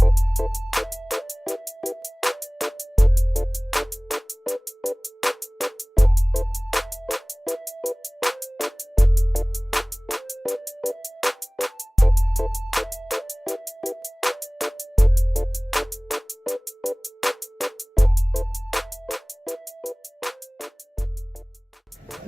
Do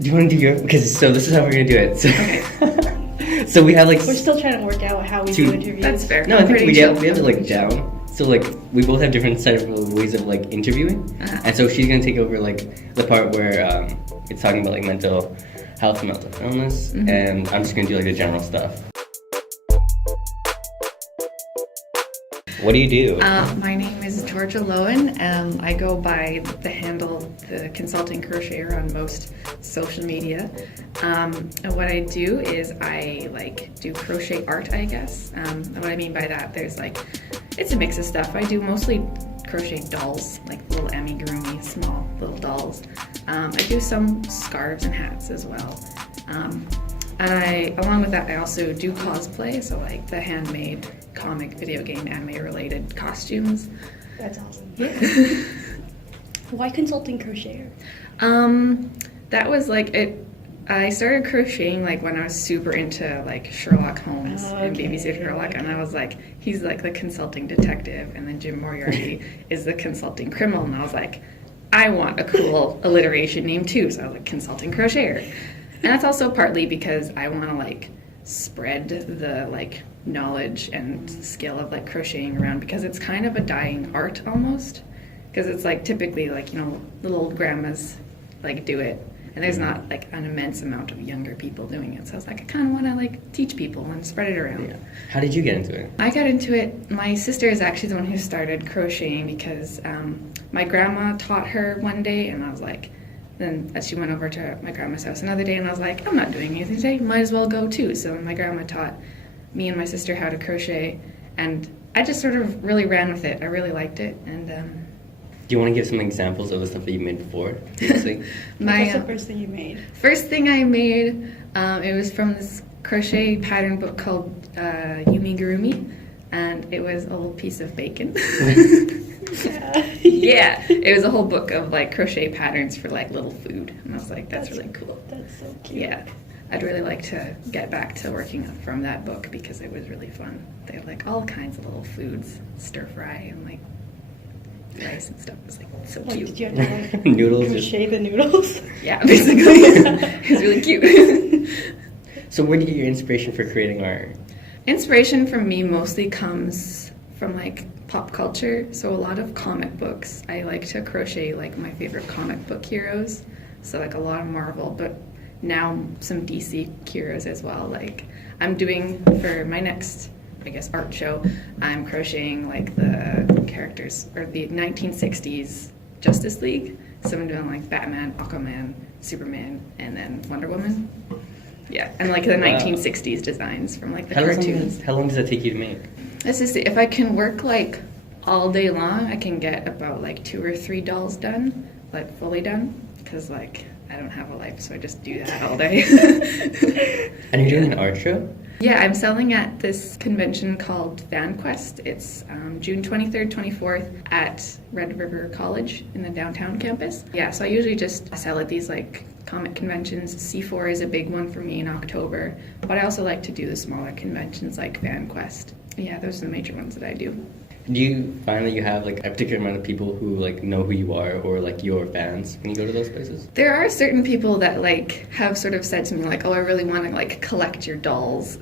you want to do your? Because this is how we're gonna do it. So, okay. So we have like. We're still trying to work out how we do interviews. That's fair. No, I think we have it like down. So like we both have different set of ways of like interviewing, and so she's gonna take over like the part where it's talking about like mental health and mental illness, and I'm just gonna do like the general stuff. What do you do? My name is Georgia Loewen. I go by the handle the Consulting Crocheter on most social media. And what I do is I do crochet art, I guess. And what I mean by that, it's a mix of stuff. I do mostly crochet dolls, like little amigurumi, small little dolls. I do some scarves and hats as well. And along with that, I also do cosplay, so like the handmade comic, video game, anime-related costumes. That's awesome. Yeah. Why Consulting Crocheter? That was I started crocheting when I was super into Sherlock Holmes and Babysitter Sherlock, and I was like, he's like the consulting detective, and then Jim Moriarty is the consulting criminal, and I was like, I want a cool alliteration name too, so I was like, Consulting Crocheter. And that's also partly because I want to spread the knowledge and skill of crocheting around, because it's kind of a dying art almost, because it's typically little old grandmas do it, and there's not an immense amount of younger people doing it. So I was like, I kind of want to teach people and spread it around. Yeah. How did you get into it? I got into it. My sister is actually the one who started crocheting, because my grandma taught her one day, and I was like. Then she went over to my grandma's house another day, and I was like, I'm not doing anything today, might as well go too. So my grandma taught me and my sister how to crochet, and I just sort of really ran with it. I really liked it. And do you want to give some examples of the stuff that you made before? What's the first thing you made? First thing I made, it was from this crochet pattern book called Yumigurumi, and it was a little piece of bacon. Yeah, it was a whole book of crochet patterns for little food, and I was like, that's really cool. That's so cute. Yeah, I'd really like to get back to working from that book, because it was really fun. They have all kinds of little foods, stir fry and rice and stuff. It was so cute. Did you have to noodles? Crochet the noodles? Yeah, basically. It was really cute. So where do you get your inspiration for creating art? Inspiration from me mostly comes from pop culture, so a lot of comic books. I like to crochet my favorite comic book heroes, so a lot of Marvel, but now some DC heroes as well. I'm doing for my next, I guess, art show, I'm crocheting the characters or the 1960s Justice League. So I'm doing Batman, Aquaman, Superman, and then Wonder Woman. Yeah, and the 1960s designs from the cartoons. How long does that take you to make? Let's just see, if I can work all day long, I can get about 2 or 3 dolls done, fully done, because I don't have a life, so I just do that all day. And you're doing an art show? Yeah, I'm selling at this convention called FanQuest. It's June 23rd, 24th at Red River College in the downtown campus. Yeah, so I usually just sell at these comic conventions. C4 is a big one for me in October, but I also like to do the smaller conventions like FanQuest. Yeah, those are the major ones that I do. Do you find that you have a particular amount of people who know who you are, or your fans when you go to those places? There are certain people that have sort of said to me oh, I really want to collect your dolls.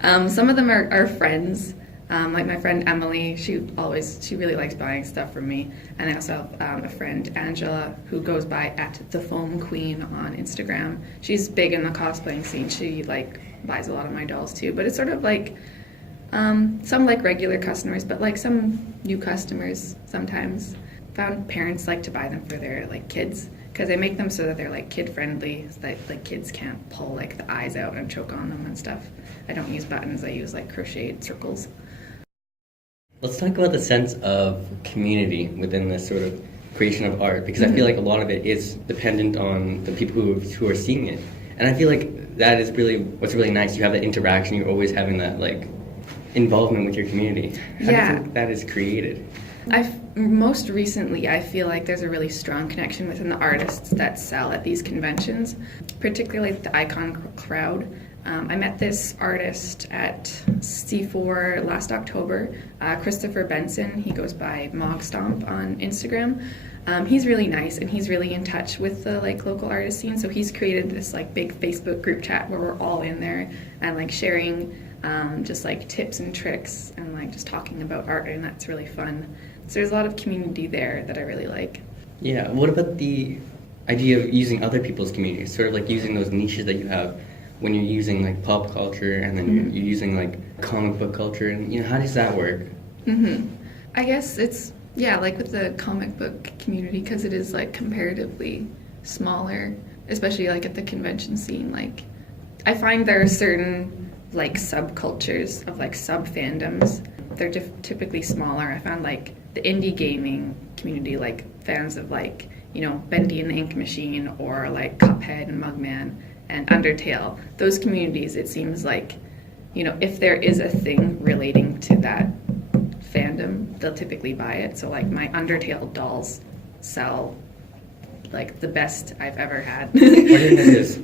Some of them are friends. My friend Emily, she really likes buying stuff from me. And I also have a friend, Angela, who goes by @the Foam Queen on Instagram. She's big in the cosplaying scene. She buys a lot of my dolls too. But it's sort of some regular customers, but some new customers sometimes. Found parents like to buy them for their kids, because I make them so that they're kid friendly, so that kids can't pull the eyes out and choke on them and stuff. I don't use buttons, I use crocheted circles. Let's talk about the sense of community within this sort of creation of art, because I feel a lot of it is dependent on the people who are seeing it, and I feel that is really what's really nice. You have that interaction. You're always having that involvement with your community? How do you think that is created? Most recently, I feel like there's a really strong connection within the artists that sell at these conventions, particularly the icon crowd. I met this artist at C4 last October, Christopher Benson. He goes by Mog Stomp on Instagram. He's really nice, and he's really in touch with the like local artist scene. So he's created this like big Facebook group chat where we're all in there and like sharing just like tips and tricks and like just talking about art, and that's really fun. So there's a lot of community there that I really like. Yeah. What about the idea of using other people's communities, sort of like using those niches that you have when you're using like pop culture and then you're using like comic book culture, and how does that work? I guess it's like with the comic book community, because it is like comparatively smaller, especially like at the convention scene. Like I find there are certain like subcultures of like sub fandoms. They're typically smaller. I found like the indie gaming community, like fans of like Bendy and the Ink Machine or like Cuphead and Mugman and Undertale. Those communities, it seems like if there is a thing relating to that fandom, they'll typically buy it. So like my Undertale dolls sell like the best I've ever had. What do you think that is?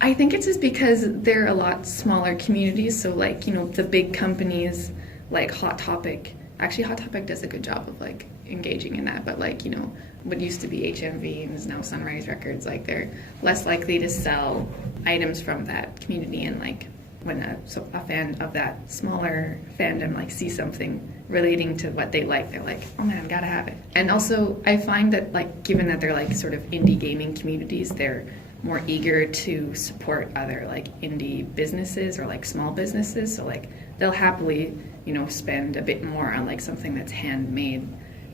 I think it's just because they're a lot smaller communities. So like the big companies like Hot Topic. Actually, Hot Topic does a good job of like engaging in that, but like what used to be HMV and is now Sunrise Records, like they're less likely to sell items from that community. And like when a fan of that smaller fandom like sees something relating to what they like, they're like, oh man, gotta have it. And also I find that like given that they're like sort of indie gaming communities, they're more eager to support other like indie businesses or like small businesses. So like they'll happily spend a bit more on like something that's handmade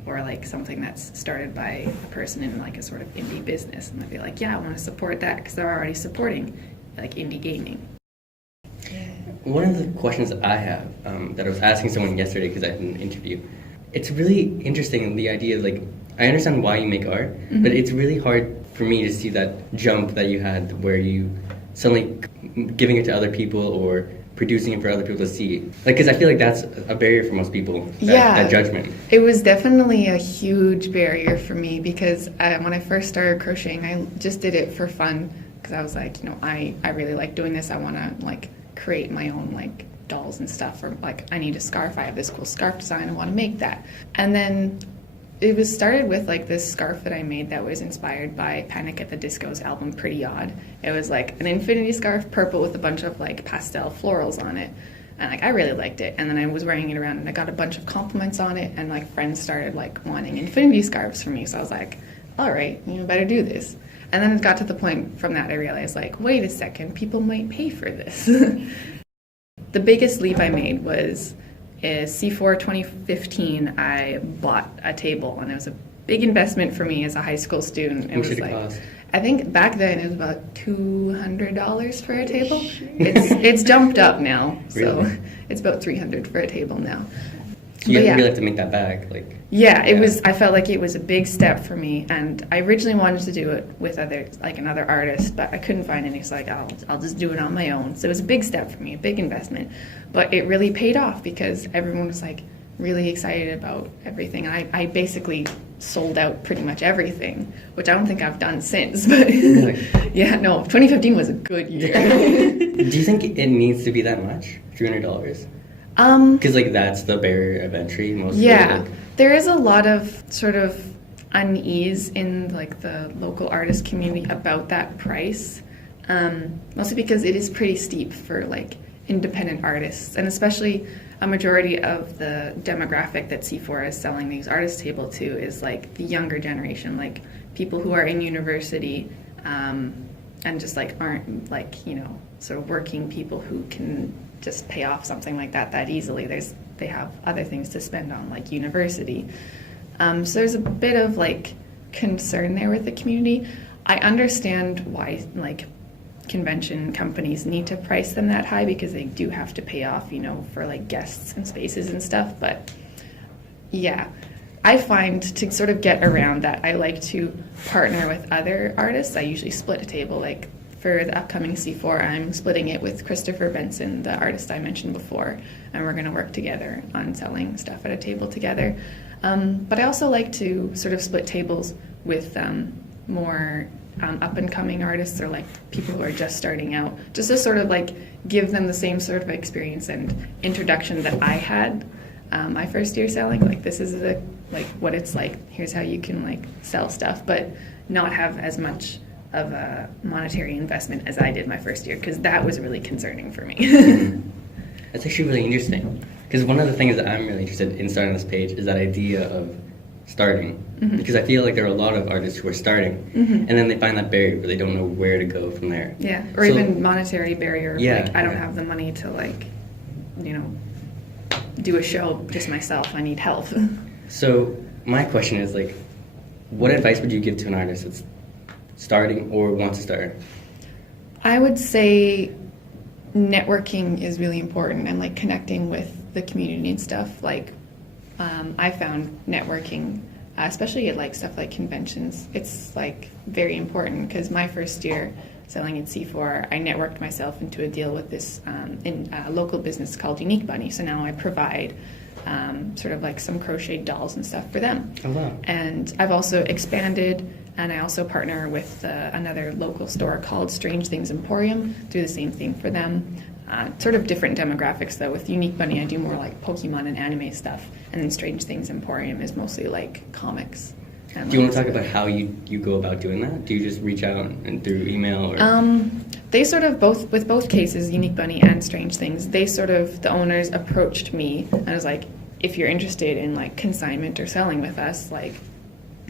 or like something that's started by a person in like a sort of indie business, and they'll be like, yeah, I want to support that because they're already supporting like indie gaming. One of the questions that I have that I was asking someone yesterday because I had an interview, it's really interesting, the idea of like, I understand why you make art, but it's really hard for me to see that jump that you had where you suddenly giving it to other people or producing it for other people to see. Like, because I feel like that's a barrier for most people, that judgment. It was definitely a huge barrier for me because when I first started crocheting, I just did it for fun because I was like, I really like doing this. I want to like create my own like dolls and stuff, or like I need a scarf. I have this cool scarf design. I want to make that. And then it was started with like this scarf that I made that was inspired by Panic at the Disco's album Pretty Odd. It was like an infinity scarf, purple with a bunch of like pastel florals on it. And like I really liked it. And then I was wearing it around and I got a bunch of compliments on it, and like friends started like wanting infinity scarves from me. So I was like, all right, better do this. And then it got to the point from that I realized like, wait a second, people might pay for this. The biggest leap I made was C4 2015, I bought a table, and it was a big investment for me as a high school student. It was like, cost? I think back then it was about $200 for a table. It's jumped up now, so really? It's about $300 for a table now. You really have to make that back, like. Yeah, it was. I felt like it was a big step for me, and I originally wanted to do it with another artist, but I couldn't find any. So I'll just do it on my own. So it was a big step for me, a big investment, but it really paid off because everyone was like really excited about everything. I basically sold out pretty much everything, which I don't think I've done since. But yeah, no, 2015 was a good year. Do you think it needs to be that much? $300? Because like that's the barrier of entry. There is a lot of sort of unease in like the local artist community about that price, mostly because it is pretty steep for like independent artists, and especially a majority of the demographic that C4 is selling these artist table to is like the younger generation, like people who are in university and just like aren't like sort of working people who can just pay off something like that easily. They have other things to spend on, like university. So there's a bit of like concern there with the community. I understand why like convention companies need to price them that high because they do have to pay off, for like guests and spaces and stuff. But yeah, I find to sort of get around that, I like to partner with other artists. I usually split a table like for the upcoming C4, I'm splitting it with Christopher Benson, the artist I mentioned before, and we're going to work together on selling stuff at a table together. But I also like to sort of split tables with more up-and-coming artists or like people who are just starting out, just to sort of like give them the same sort of experience and introduction that I had my first year selling. Like, this is like what it's like. Here's how you can like sell stuff, but not have as much of a monetary investment as I did my first year, because that was really concerning for me. That's actually really interesting, because one of the things that I'm really interested in starting this page is that idea of starting, because I feel like there are a lot of artists who are starting, and then they find that barrier where they don't know where to go from there. Yeah, or so, even monetary barrier. Yeah, like, I don't have the money to like, do a show just myself. I need help. So my question is like, what advice would you give to an artist that's starting or wants to start? I would say networking is really important, and like connecting with the community and stuff. Like, I found networking, especially at like stuff like conventions, it's like very important, because my first year selling at C4, I networked myself into a deal with this local business called Unique Bunny. So now I provide sort of like some crocheted dolls and stuff for them. Oh, wow. And I've also expanded, and I also partner with another local store called Strange Things Emporium, do the same thing for them. Sort of different demographics though. With Unique Bunny, I do more like Pokemon and anime stuff, and then Strange Things Emporium is mostly like comics. Do you want to talk about how you go about doing that? Do you just reach out and through email? Or? They sort of with both cases, Unique Bunny and Strange Things, the owners approached me and was like, if you're interested in like consignment or selling with us, like,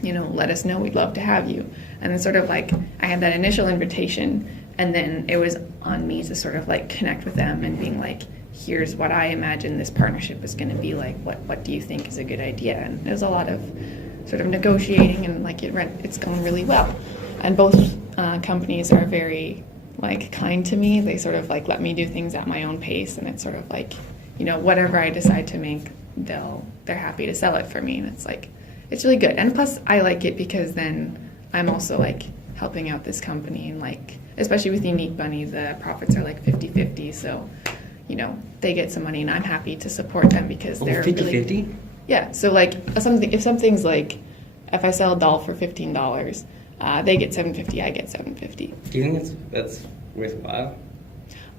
let us know, we'd love to have you. And then sort of like, I had that initial invitation, and then it was on me to sort of like connect with them and being like, here's what I imagine this partnership is going to be like. What do you think is a good idea? And there's a lot of sort of negotiating, and like it's going really well. And both companies are very like kind to me. They sort of like let me do things at my own pace, and it's sort of like, whatever I decide to make, they're happy to sell it for me, and it's like, it's really good. And plus I like it because then I'm also like helping out this company, and like, especially with Unique Bunny, the profits are like 50-50, so they get some money, and I'm happy to support them because they're 50-50? Yeah, so like if something's like, if I sell a doll for $15, they get $7.50, I get $7.50. Do you think that's worthwhile?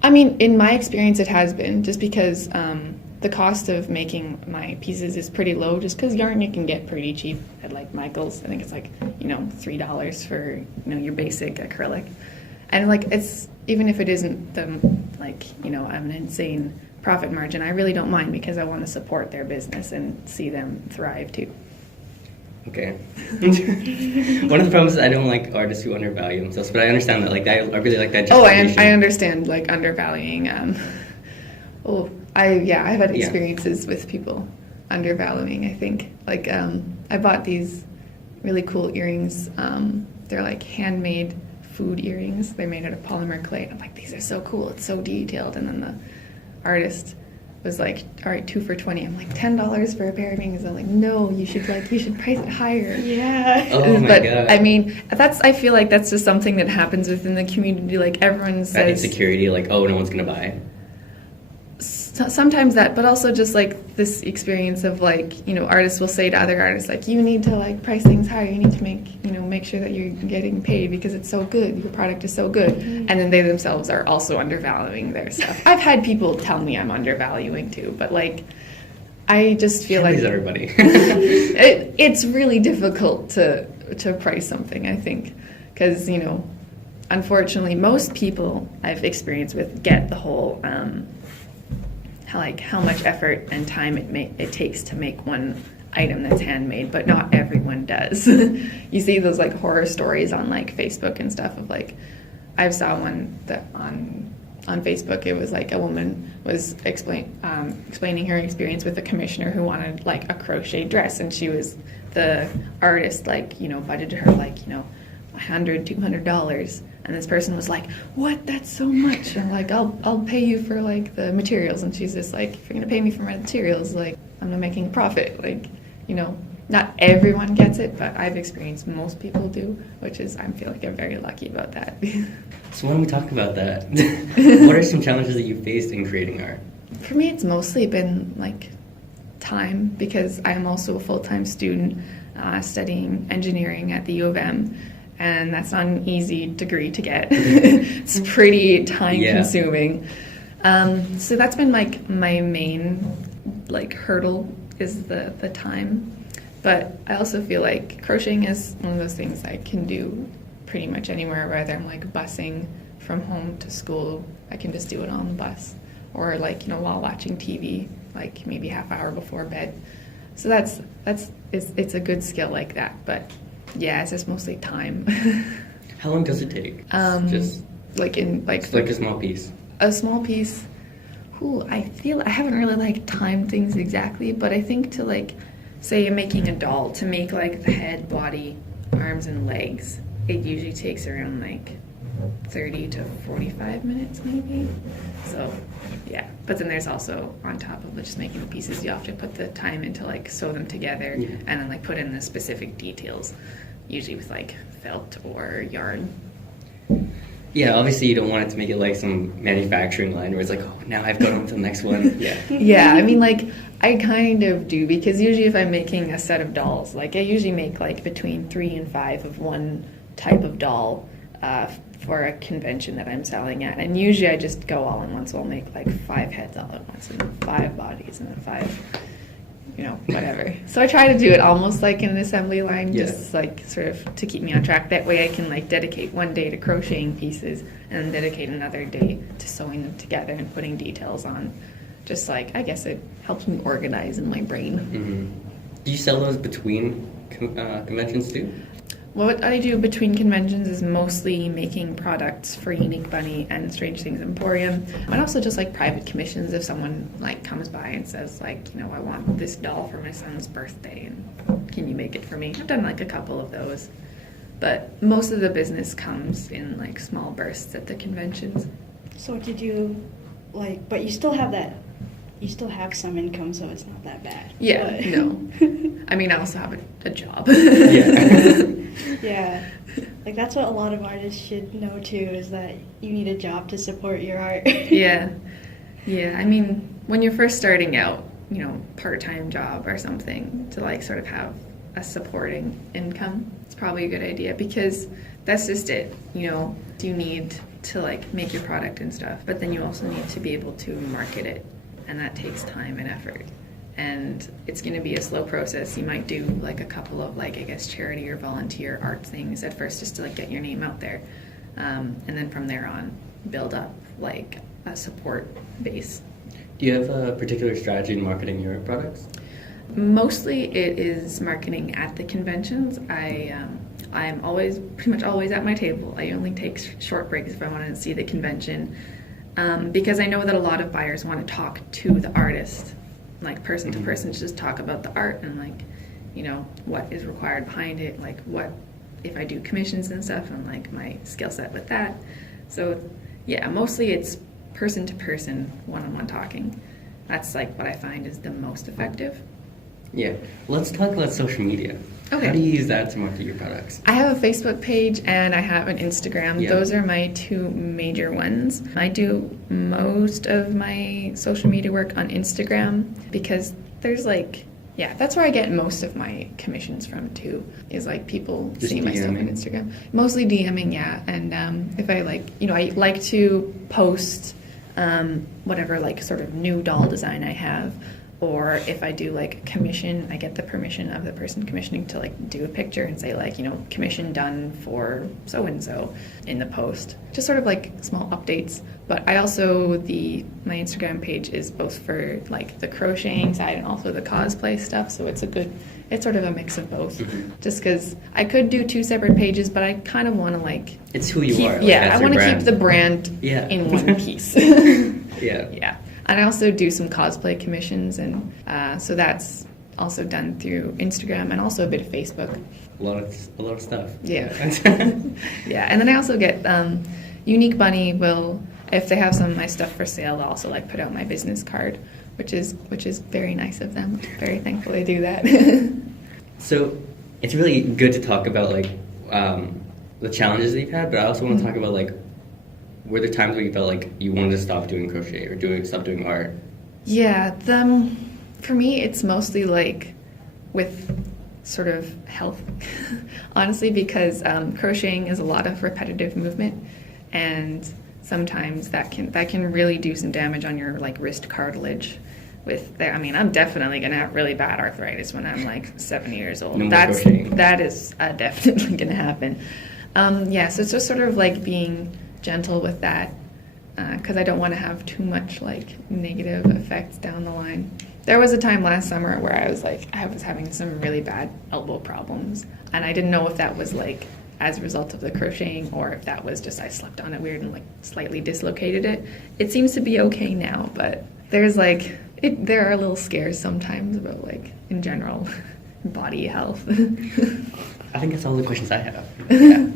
I mean, in my experience, it has been, just because the cost of making my pieces is pretty low, just because yarn you can get pretty cheap at like Michael's. I think it's like $3 for your basic acrylic, and like, it's, even if it isn't an insane profit margin, I really don't mind, because I want to support their business and see them thrive too. Okay. One of the problems is I don't like artists who undervalue themselves, but I understand that. Like, I really like that. I understand like undervaluing. I've had experiences with people undervaluing. I think like I bought these really cool earrings. They're like handmade food earrings. They're made out of polymer clay. I'm like, these are so cool. It's so detailed. And then the artist was like, all right, 2 for $20. I'm like, $10 for a pair of earrings. I'm like, no, you should price it higher. Yeah. Oh my God. I mean, I feel like that's just something that happens within the community. Like, everyone says that insecurity, like, oh, no one's gonna buy. Sometimes that, but also just like this experience of like, artists will say to other artists, like, you need to like price things higher. You need to make sure that you're getting paid because it's so good. Your product is so good. Mm-hmm. And then they themselves are also undervaluing their stuff. I've had people tell me I'm undervaluing too, but like, I just feel like everybody. it's really difficult to price something, I think, because unfortunately most people I've experienced with get the whole how much effort and time it takes to make one item that's handmade, but not everyone does. You see those like horror stories on like Facebook and stuff of like, I saw one that on Facebook, it was like a woman was explaining her experience with a commissioner who wanted like a crochet dress, and she was the artist, like, budgeted her like, $100-$200, and this person was like, what, that's so much? And I'm like, I'll pay you for like the materials. And she's just like, if you're gonna pay me for my materials, like, I'm not making a profit, like, not everyone gets it, but I've experienced most people do, which is, I feel like I'm very lucky about that. So why don't we talk about that? What are some challenges that you faced in creating art? For me, it's mostly been like time, because I'm also a full-time student studying engineering at the U of M, and that's not an easy degree to get. It's pretty time-consuming. So that's been like my main like hurdle, is the time. But I also feel like crocheting is one of those things I can do pretty much anywhere, whether I'm like busing from home to school, I can just do it on the bus, or like, while watching TV, like maybe half hour before bed. So it's a good skill like that. But yeah, it's just mostly time. How long does it take? Just like a small piece. A small piece. I haven't really like timed things exactly, but I think to like, say I'm making a doll, to make like the head, body, arms, and legs, it usually takes around like 30 to 45 minutes maybe. So yeah, but then there's also, on top of just making the pieces, you have to put the time in to like sew them together, and then like put in the specific details, usually with like felt or yarn. Yeah, obviously you don't want it to make it like some manufacturing line where it's like, oh, now I've got on to the next one. Yeah. Yeah, I mean, like, I kind of do, because usually if I'm making a set of dolls, like I usually make like between 3 and 5 of one type of doll for a convention that I'm selling at. And usually I just go all in once, so I'll make like 5 heads all at once, and then 5 bodies, and then 5, whatever. So I try to do it almost like in an assembly line, just like sort of to keep me on track. That way I can like dedicate one day to crocheting pieces, and then dedicate another day to sewing them together and putting details on. Just like, I guess it helps me organize in my brain. Mm-hmm. Do you sell those between conventions too? What I do between conventions is mostly making products for Unique Bunny and Strange Things Emporium, and also just like private commissions. If someone like comes by and says like, I want this doll for my son's birthday, and can you make it for me? I've done like a couple of those, but most of the business comes in like small bursts at the conventions. So did you but you still have that, you still have some income, so it's not that bad. Yeah, but. No. I mean, I also have a job. Yeah. Yeah. Like, that's what a lot of artists should know, too, is that you need a job to support your art. Yeah. Yeah, I mean, when you're first starting out, part-time job or something, to like sort of have a supporting income, it's probably a good idea, because that's just it. You need to like make your product and stuff, but then you also need to be able to market it, and that takes time and effort. And it's going to be a slow process. You might do like a couple of like, I guess, charity or volunteer art things at first, just to like get your name out there, and then from there on build up like a support base. Do you have a particular strategy in marketing your products? Mostly it is marketing at the conventions. I'm pretty much always at my table. I only take short breaks if I want to see the convention, because I know that a lot of buyers want to talk to the artist, like person to person, to just talk about the art and like, what is required behind it, like what if I do commissions and stuff, and like my skill set with that. So yeah, mostly it's person to person, one-on-one talking. That's like what I find is the most effective. Yeah. Let's talk about social media. Okay. How do you use that to market your products? I have a Facebook page and I have an Instagram. Yeah. Those are my 2 major ones. I do most of my social media work on Instagram, because there's that's where I get most of my commissions from too, is like people Just seeing my stuff on DMing? Instagram. Mostly DMing, yeah. And if I I like to post whatever like sort of new doll design I have. Or if I do like a commission, I get the permission of the person commissioning to like do a picture and say like, commission done for so-and-so in the post. Just sort of like small updates. But I also, my Instagram page is both for like the crocheting side and also the cosplay stuff. So it's sort of a mix of both. Mm-hmm. Just because I could do 2 separate pages, but I kind of want to like... It's who you are. I want to keep the brand in one piece. Yeah. Yeah. And I also do some cosplay commissions, and so that's also done through Instagram and also a bit of Facebook. A lot of stuff. Yeah. Yeah, and then I also get Unique Bunny will, if they have some of my stuff for sale, they'll also like put out my business card, which is very nice of them. Very thankful they do that. So it's really good to talk about like the challenges that you've had, but I also want to talk about like, were there times where you felt like you wanted to stop doing crochet or stop doing art? Yeah, for me, it's mostly like with sort of health, honestly, because crocheting is a lot of repetitive movement, and sometimes that can really do some damage on your like wrist cartilage. I'm definitely gonna have really bad arthritis when I'm like 7 years old. No more That crocheting. is definitely gonna happen. So it's just sort of like being gentle with that, because I don't want to have too much like negative effects down the line. There was a time last summer where I was having some really bad elbow problems, and I didn't know if that was like as a result of the crocheting or if that was just I slept on it weird and like slightly dislocated it. It seems to be okay now, but there's like there are little scares sometimes about like in general body health. I think that's all the questions I have. Yeah.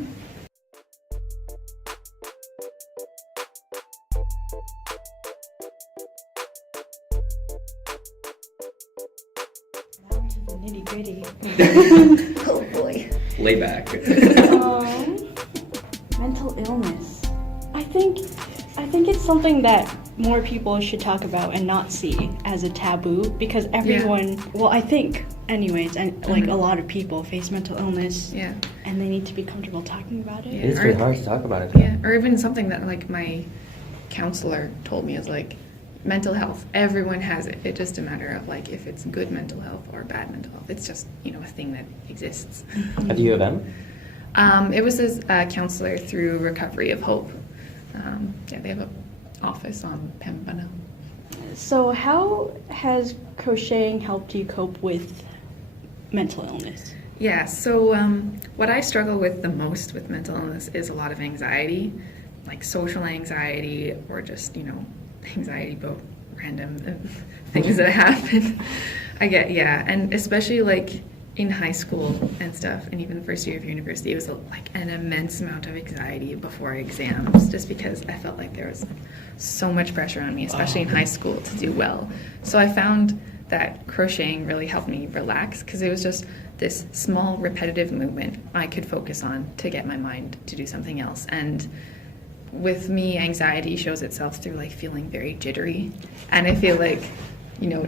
Nitty gritty. Oh boy. Lay back. Mental illness. I think it's something that more people should talk about and not see as a taboo, because everyone, well, I think anyways, and like a lot of people face mental illness. Yeah. And they need to be comfortable talking about it. Yeah. It's really hard to talk about it. Yeah, or even something that like my counselor told me is like mental health. Everyone has it. It's just a matter of like if it's good mental health or bad mental health. It's just a thing that exists. Have you of them? It was as a counselor through Recovery of Hope. They have an office on Pembina. So how has crocheting helped you cope with mental illness? Yeah, so what I struggle with the most with mental illness is a lot of anxiety, like social anxiety or just, anxiety about random things that happen. And especially like in high school and stuff, and even the first year of university, it was like an immense amount of anxiety before exams, just because I felt like there was so much pressure on me, especially in high school, to do well. So I found that crocheting really helped me relax, because it was just this small repetitive movement I could focus on to get my mind to do something else. And with me, anxiety shows itself through like feeling very jittery, and I feel like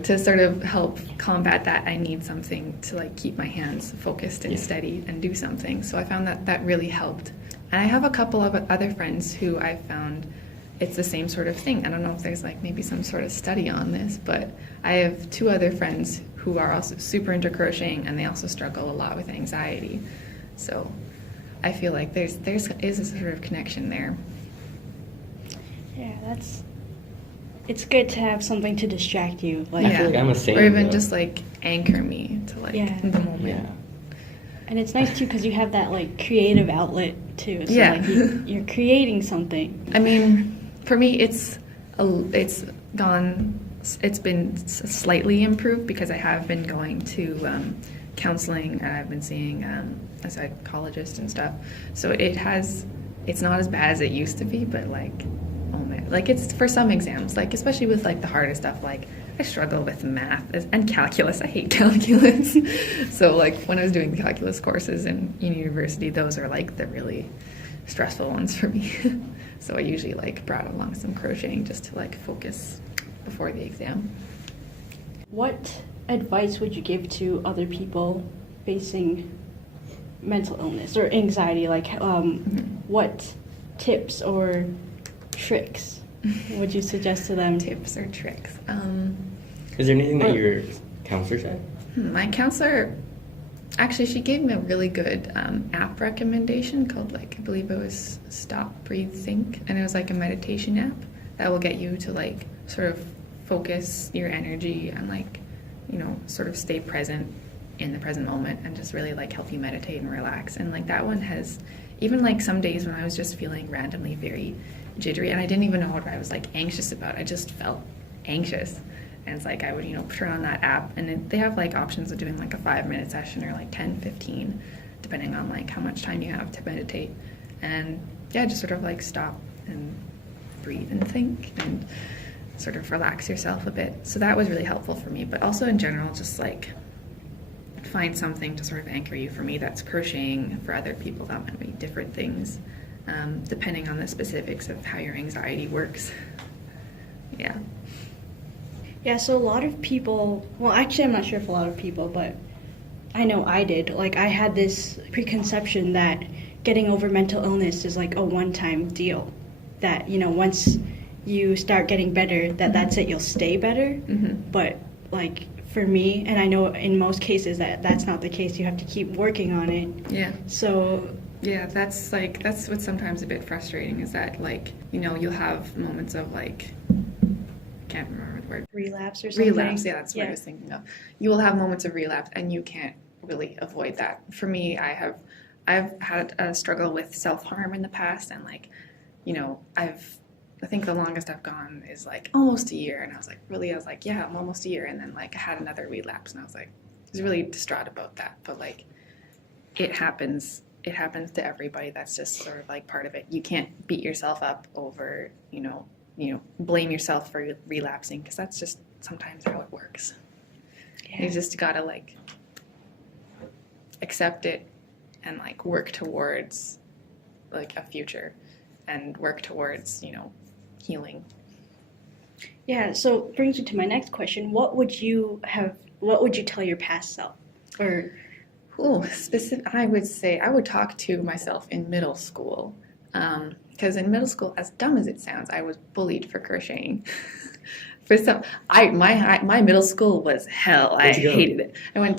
to sort of help combat that, I need something to like keep my hands focused and steady and do something. So I found that really helped. And I have a couple of other friends who I found it's the same sort of thing. I don't know if there's like maybe some sort of study on this, but I have 2 other friends who are also super into crocheting, and they also struggle a lot with anxiety. So I feel like there is a sort of connection there. Yeah, it's good to have something to distract you. Like, I feel like I'm the same. Or even though. just like anchor me to like the moment. Yeah. and it's nice too because you have that like creative outlet too. So Yeah. like you're creating something. I mean, for me, it's been slightly improved because I have been going to counseling, and I've been seeing a psychologist and stuff. So it's not as bad as it used to be, but it's for some exams, like especially with like the harder stuff, like I struggle with math and calculus. I hate calculus. So like when I was doing the calculus courses in university, those are like the really stressful ones for me. So I usually like brought along some crocheting just to like focus before the exam. What advice would you give to other people facing mental illness or anxiety? Like what tips or tricks would you suggest to them? Tips or tricks? Is there anything that your counselor said? My counselor, actually, she gave me a really good app recommendation called, I believe it was Stop, Breathe, Think. And it was like a meditation app that will get you to sort of focus your energy and sort of stay present in the present moment and just really help you meditate and relax. And that one has, even some days when I was just feeling randomly very jittery and I didn't even know what I was anxious about, I just felt anxious. And it's I would, turn on that app, and they have options of doing a 5-minute session or 10, 15, depending on how much time you have to meditate. And yeah, just sort of stop and breathe and think and sort of relax yourself a bit. So that was really helpful for me. But also in general, just find something to sort of anchor you. For me, that's crocheting. For other people, that might be different things, depending on the specifics of how your anxiety works. Yeah. Yeah, so a lot of people, well, actually, I'm not sure if a lot of people, but I know I did. Like, I had this preconception that getting over mental illness is like a one-time deal. That, you know, once you start getting better, that's it, you'll stay better. But, like, for me, and I know in most cases that's not the case, you have to keep working on it. Yeah. So... yeah, that's what's sometimes a bit frustrating, is that, like, you know, you'll have moments of, like, can't remember the word. Relapse or something? Relapse, yeah, that's what I was thinking of. You will have moments of relapse, and you can't really avoid that. For me, I've had a struggle with self-harm in the past, and, like, you know, I think the longest I've gone is, like, almost a year, and I was like, yeah, I'm almost a year, and then, like, I had another relapse, and I was really distraught about that, but, like, it happens to everybody. That's just sort of, like, part of it. You can't beat yourself up over, you know, blame yourself for relapsing, because that's just sometimes how it works. Yeah. You just gotta, like, accept it and, like, work towards, like, a future and work towards, you know, healing. Yeah, so brings me to my next question. What would you tell your past self? Or I would say I would talk to myself in middle school. Because in middle school, as dumb as it sounds, I was bullied for crocheting. My middle school was hell. I hated it. I went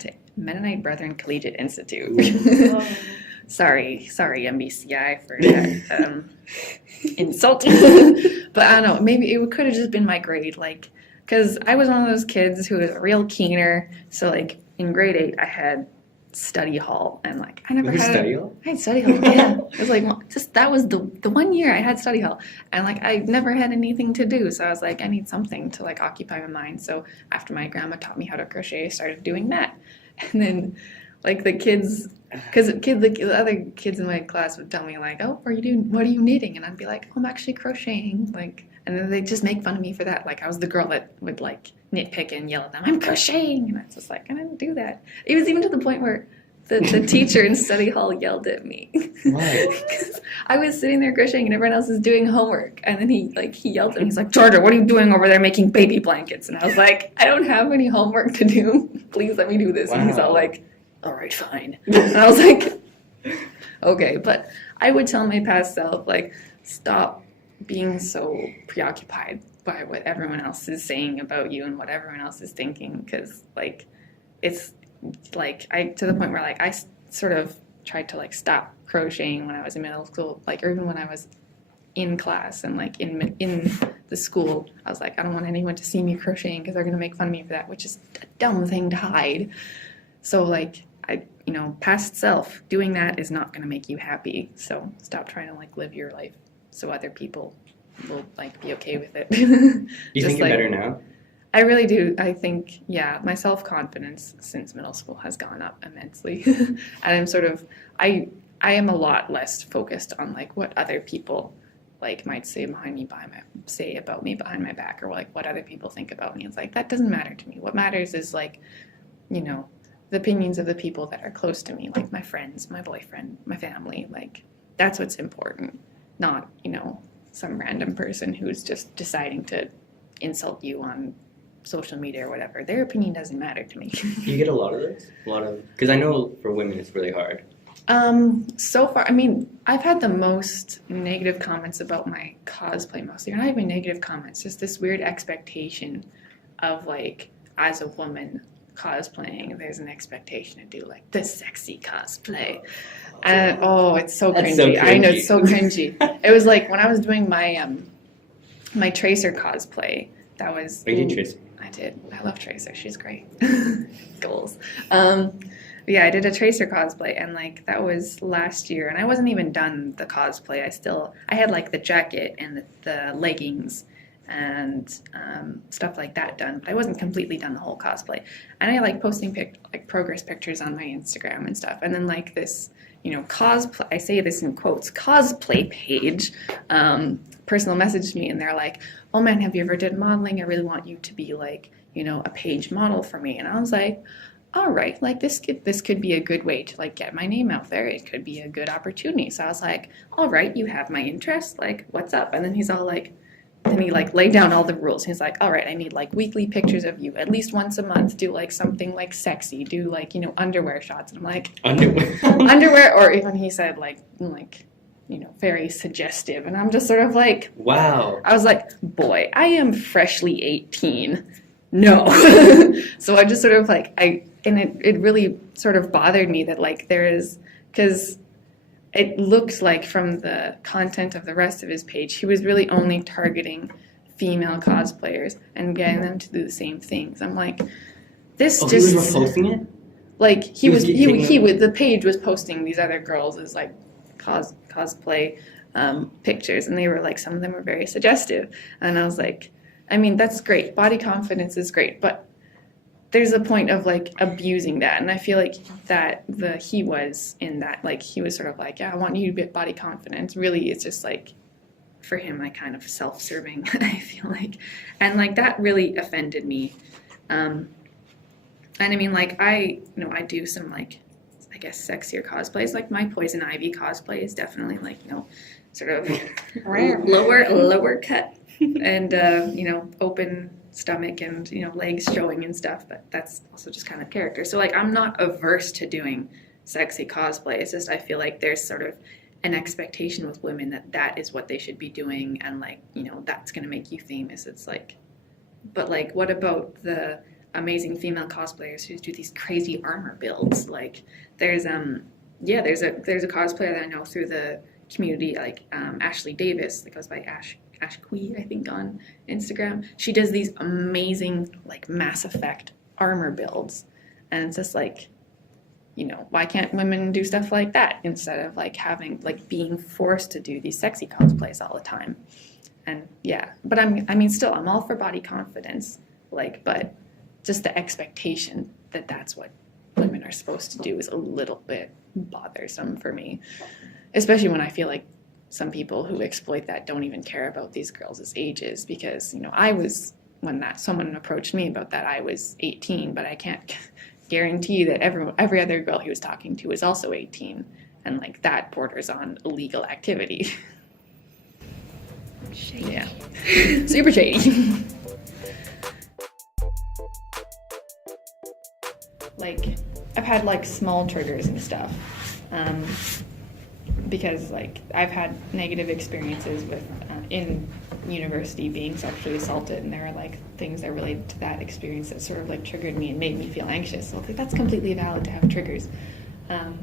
to Mennonite Brethren Collegiate Institute. Oh. Sorry, MBCI for that insult. But I don't know, maybe it could have just been my grade, like, because I was one of those kids who was a real keener. So, like, in grade 8, I had study hall, and, like, I never had study hall? I had study hall. Yeah, it was like, well, that was the 1 year I had study hall, and, like, I never had anything to do, so I was like, I need something to, like, occupy my mind. So after my grandma taught me how to crochet, I started doing that, and then, like, the other kids in my class would tell me, like, oh, what are you knitting? And I'd be like, oh, I'm actually crocheting, like, and then they'd just make fun of me for that. Like, I was the girl that would, like, nitpick and yell at them, I'm crocheting! And I was just like, I didn't do that. It was even to the point where the teacher in study hall yelled at me. Why? Because I was sitting there crocheting and everyone else is doing homework. And then he yelled at me. He's like, Georgia, what are you doing over there making baby blankets? And I was like, I don't have any homework to do. Please let me do this. Wow. And he's all like, all right, fine. And I was like, okay. But I would tell my past self, like, stop being so preoccupied by what everyone else is saying about you and what everyone else is thinking, because, like, it's like, to the point where, like, I sort of tried to, like, stop crocheting when I was in middle school, like, or even when I was in class and, like, in the school, I was like, I don't want anyone to see me crocheting because they're going to make fun of me for that, which is a dumb thing to hide. So, like, past self, doing that is not going to make you happy, so stop trying to, like, live your life so other people will, like, be okay with it. You think you're better now? I really do. I think, yeah, my self-confidence since middle school has gone up immensely. And I'm sort of, I am a lot less focused on, like, what other people, like, might say about me behind my back, or, like, what other people think about me. It's like, that doesn't matter to me. What matters is, like, you know, the opinions of the people that are close to me, like my friends, my boyfriend, my family. Like, that's what's important, not, you know, some random person who's just deciding to insult you on social media or whatever. Their opinion doesn't matter to me. You get a lot of this? Because I know for women it's really hard. So far, I mean, I've had the most negative comments about my cosplay mostly. Or not even negative comments, just this weird expectation of, like, as a woman cosplaying, there's an expectation to do, like, the sexy cosplay. And, it's so cringy. So cringy. I know, it's so cringy. It was like when I was doing my my Tracer cosplay, that was... You did Tracer? I did. I love Tracer. She's great. Goals. Yeah, I did a Tracer cosplay, and, like, that was last year, and I wasn't even done the cosplay. I had, like, the jacket and the leggings and stuff like that done, but I wasn't completely done the whole cosplay. And I like posting progress pictures on my Instagram and stuff, and then, like, this, you know, cosplay, I say this in quotes, cosplay page personal messaged me, and they're like, oh man, have you ever did modeling? I really want you to be, like, a page model for me. And I was like, all right, like this could be a good way to like get my name out there. It could be a good opportunity. So I was like, all right, you have my interest, like what's up? And then he's all like, then he like laid down all the rules. He's like, all right, I need like weekly pictures of you at least once a month. Do like something like sexy. Do like, underwear shots. And I'm like, underwear, or even he said like, very suggestive. And I'm just sort of like, wow. I was like, boy, I am freshly 18. No. So I just sort of like, it really sort of bothered me that like there is, because it looks like from the content of the rest of his page, he was really only targeting female cosplayers and getting them to do the same things. I'm like, this he just... was posting it? Like, the page was posting these other girls as like cosplay pictures, and they were like, some of them were very suggestive. And I was like, I mean, that's great. Body confidence is great, but there's a point of like abusing that. And I feel like that he was in that, like he was sort of like, yeah, I want you to be body confident. Really, it's just like, for him, like kind of self-serving, I feel like. And like that really offended me. And I mean, like I do some like, I guess sexier cosplays. Like my Poison Ivy cosplay is definitely like, sort of lower cut and, open stomach and, legs showing and stuff. But that's also just kind of character. So like, I'm not averse to doing sexy cosplay. It's just, I feel like there's sort of an expectation with women that is what they should be doing. And like, that's going to make you famous. It's like, but like, what about the amazing female cosplayers who do these crazy armor builds? Like there's a cosplayer that I know through the community, like Ashley Davis, that goes by Ash Quee, I think, on Instagram. She does these amazing like Mass Effect armor builds, and it's just like, why can't women do stuff like that instead of like having like being forced to do these sexy cosplays all the time? And yeah, but still I'm all for body confidence, like, but just the expectation that that's what women are supposed to do is a little bit bothersome for me, especially when I feel like some people who exploit that don't even care about these girls' ages, because, I was, when someone approached me about that, I was 18, but I can't guarantee that every other girl he was talking to was also 18, and like that borders on illegal activity. Shady. Yeah. Super shady. Like, I've had like small triggers and stuff, because like I've had negative experiences with in university being sexually assaulted, and there are like things that related to that experience that sort of like triggered me and made me feel anxious. So like, that's completely valid to have triggers, and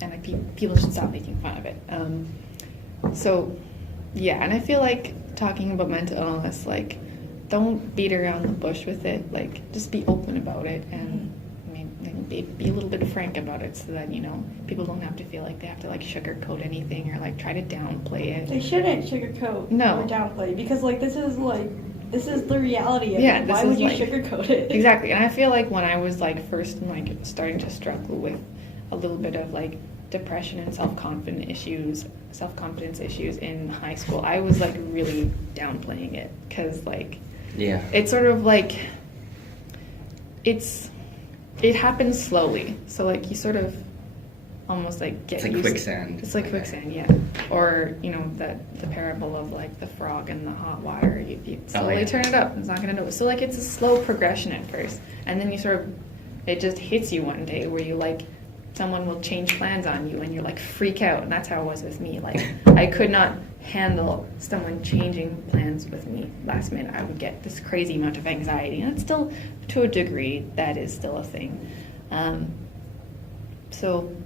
like people should stop making fun of it. So yeah, and I feel like talking about mental illness, like, don't beat around the bush with it. Like, just be open about it, and be a little bit frank about it, so that people don't have to feel like they have to like sugarcoat anything or like try to downplay it. They shouldn't sugarcoat or downplay, because like this is the reality of it. Why would you sugarcoat it? Exactly. And I feel like when I was like first like starting to struggle with a little bit of like depression and self-confidence issues in high school, I was like really downplaying it, because like it's sort of like it happens slowly. So like you sort of almost like get it's like quicksand. It's like quicksand, yeah. Or the parable of like the frog in the hot water. You slowly turn it up, it's not gonna know. So like it's a slow progression at first, and then it just hits you one day where you like, someone will change plans on you and you're like freak out. And that's how it was with me. Like I could not handle someone changing plans with me last minute. I would get this crazy amount of anxiety, and it's still, to a degree, that is still a thing. So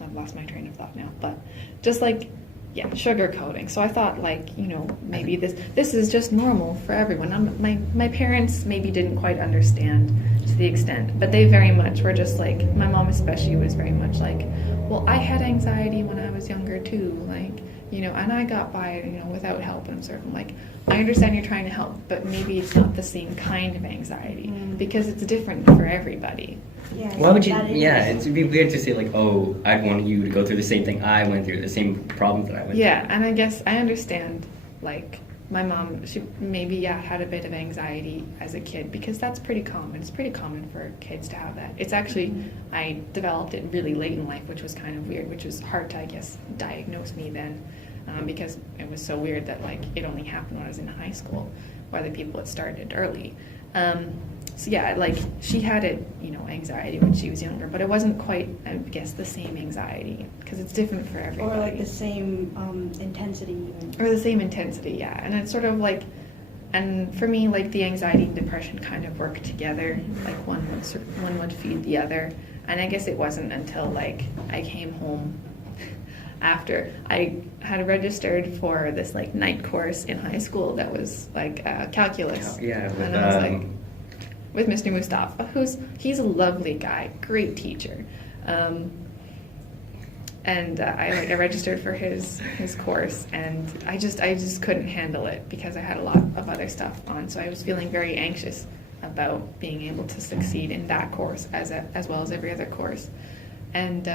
I've lost my train of thought now, but just like, yeah, sugarcoating. So I thought like, maybe this is just normal for everyone. My parents maybe didn't quite understand to the extent, but they very much were just like, my mom especially was very much like, well, I had anxiety when I was younger too, like, and I got by, without help. And I'm sort of like, I understand you're trying to help, but maybe it's not the same kind of anxiety, because it's different for everybody. Yeah, why would you? Yeah, it'd be weird to say like, oh, I'd want you to go through the same thing I went through, the same problems that I went through. Yeah, and I guess I understand like my mom, she maybe had a bit of anxiety as a kid, because that's pretty common. It's pretty common for kids to have that. It's actually, I developed it really late in life, which was kind of weird, which was hard to, I guess, diagnose me then, because it was so weird that like it only happened when I was in high school, while other people had started early. So yeah, like she had it, anxiety when she was younger, but it wasn't quite, I guess, the same anxiety, because it's different for everybody. Or like the same intensity even. Or the same intensity, yeah. And it's sort of like, and for me, like the anxiety and depression kind of work together. Like one would feed the other. And I guess it wasn't until like I came home after I had registered for this like night course in high school that was like calculus. Yeah, and I was like, with Mr. Mustafa, he's a lovely guy, great teacher. And I registered for his course, and I just couldn't handle it because I had a lot of other stuff on. So I was feeling very anxious about being able to succeed in that course as well as every other course. And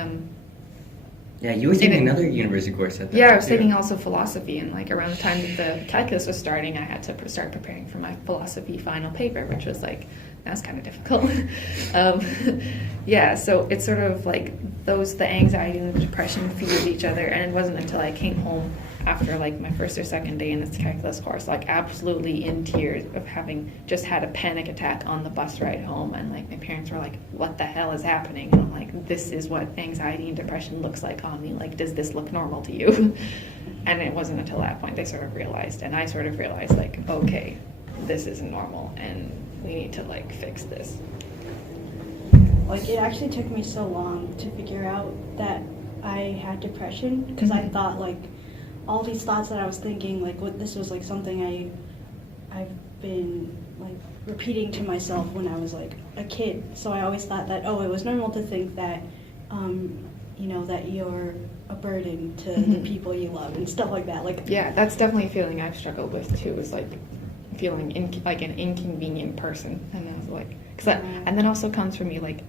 yeah, you were taking another university course at that yeah, I was taking also philosophy, and like around the time that the calculus was starting, I had to start preparing for my philosophy final paper, which was like, that was kind of difficult. Yeah, so it's sort of like the anxiety and the depression fueled each other, and it wasn't until I came home after like my first or second day in this calculus course, like absolutely in tears of having just had a panic attack on the bus ride home, and like my parents were like, what the hell is happening? And I'm like, this is what anxiety and depression looks like on me. Like, does this look normal to you? And it wasn't until that point they sort of realized, and I sort of realized like, okay, this isn't normal, and we need to like fix this. Like, it actually took me so long to figure out that I had depression, because I thought like all these thoughts that I was thinking, like this was like something I've been like repeating to myself when I was like a kid. So I always thought that, it was normal to think that that you're a burden to the people you love and stuff like that. Like, yeah, that's definitely a feeling I've struggled with too, is like feeling like an inconvenient person. And I was like, and then also comes from me like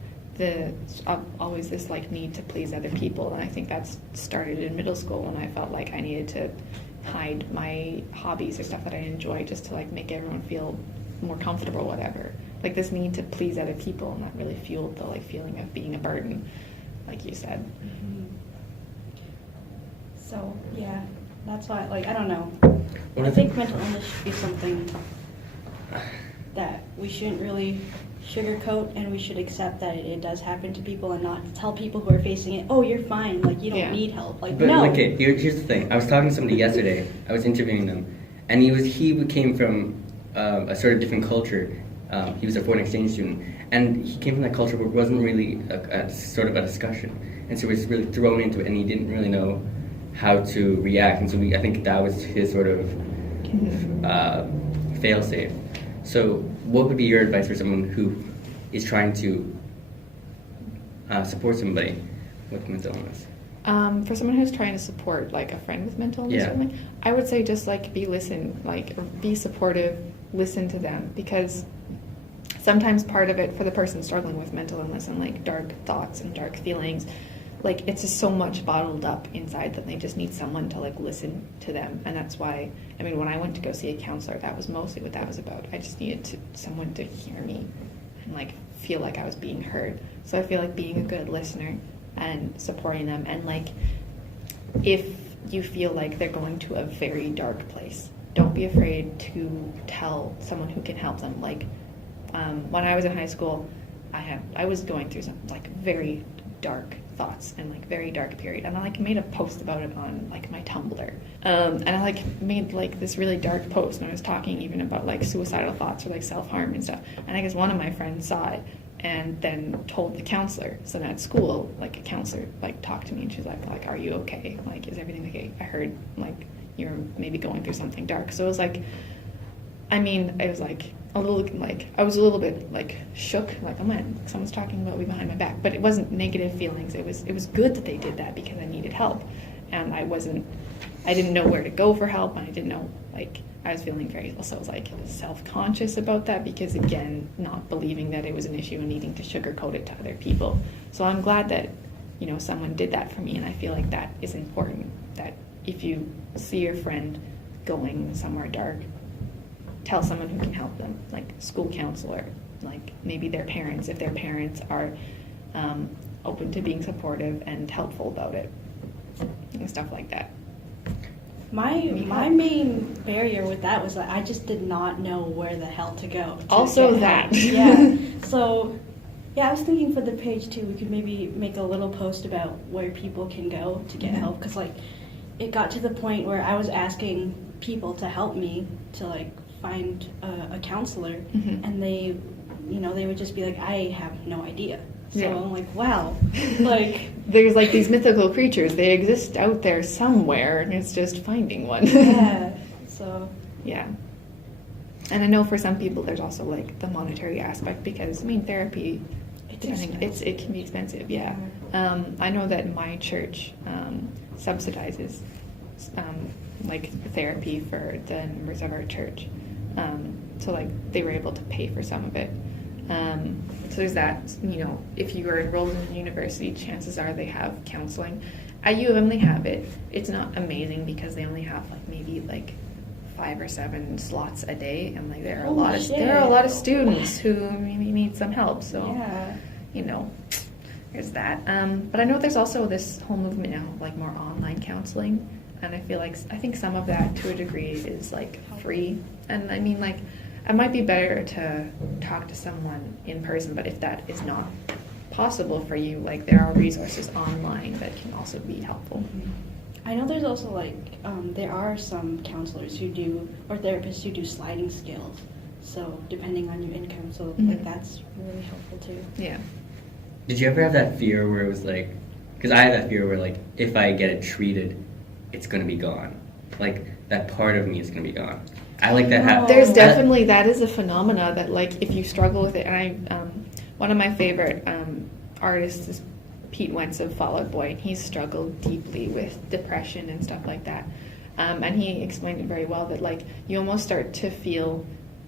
always this like need to please other people, and I think that's started in middle school when I felt like I needed to hide my hobbies or stuff that I enjoy just to like make everyone feel more comfortable, whatever. Like this need to please other people, and that really fueled the like feeling of being a burden, like you said. So yeah, that's why, like, I don't know. I think mental illness should be something that we shouldn't really sugarcoat, and we should accept that it does happen to people, and not tell people who are facing it, oh, you're fine, like you don't need help. Like, but, no. Okay, here's the thing. I was talking to somebody yesterday. I was interviewing them, and he came from a sort of different culture. He was a foreign exchange student, and he came from that culture where it wasn't really a sort of a discussion, and so he was really thrown into it, and he didn't really know how to react, and so I think that was his sort of fail-safe. So what would be your advice for someone who is trying to support somebody with mental illness? For someone who's trying to support like a friend with mental illness or something, I would say just like be supportive, listen to them, because sometimes part of it for the person struggling with mental illness and like dark thoughts and dark feelings, like it's just so much bottled up inside that they just need someone to like listen to them. And that's why, I mean, when I went to go see a counselor, that was mostly what that was about. I just needed someone to hear me and like feel like I was being heard. So I feel like being a good listener and supporting them, and like if you feel like they're going to a very dark place, don't be afraid to tell someone who can help them. Like when I was in high school, I was going through some like very dark thoughts and like very dark period, and I like made a post about it on like my Tumblr, and I like made like this really dark post, and I was talking even about like suicidal thoughts or like self-harm and stuff, and I guess one of my friends saw it and then told the counselor. So then at school, like a counselor like talked to me, and she's like, are you okay? Like, is everything okay? I heard like you're maybe going through something dark. So it was like, I mean, it was like a little, like, I was a little bit like shook, like, oh man, someone's talking about me behind my back. But it wasn't negative feelings. It was good that they did that, because I needed help, and I didn't know where to go for help, and I didn't know, like, I was feeling very, also I was like self-conscious about that, because again, not believing that it was an issue and needing to sugarcoat it to other people. So I'm glad that, you know, someone did that for me, and I feel like that is important, that if you see your friend going somewhere dark, tell someone who can help them, like school counselor, like maybe their parents, if their parents are open to being supportive and helpful about it, and stuff like that. My main barrier with that was that I just did not know where the hell to go. Also that. Yeah. So, yeah, I was thinking for the page too, we could maybe make a little post about where people can go to get help. Because, like, it got to the point where I was asking people to help me to, like, find a counselor. And they, you know, they would just be like, I have no idea. So I'm like, wow, like... There's like these mythical creatures. They exist out there somewhere, and it's just finding one. Yeah, so... Yeah. And I know for some people there's also like the monetary aspect, because, I mean, therapy, it can be expensive, yeah. I know that my church subsidizes like therapy for the members of our church. So like they were able to pay for some of it. So there's that, you know, if you are enrolled in a university, chances are they have counseling. At U of M they have it. It's not amazing because they only have like maybe like 5 or 7 slots a day, and like there are a lot of students who maybe need some help. So you know, there's that. But I know there's also this whole movement now, like more online counseling, and I think some of that to a degree is like free. And I mean, like, it might be better to talk to someone in person, but if that is not possible for you, like, there are resources online that can also be helpful. I know there's also, like, there are some counselors who do, or therapists who do sliding scales. So, depending on your income, so, like, that's really helpful, too. Yeah. Did you ever have that fear where it was like, because I had that fear where, like, if I get it treated, it's going to be gone. Like, that part of me is going to be gone. I like that. There's definitely, that is a phenomena that, like, if you struggle with it, and one of my favorite artists is Pete Wentz of Fall Out Boy, and he's struggled deeply with depression and stuff like that. And he explained it very well, that, like, you almost start to feel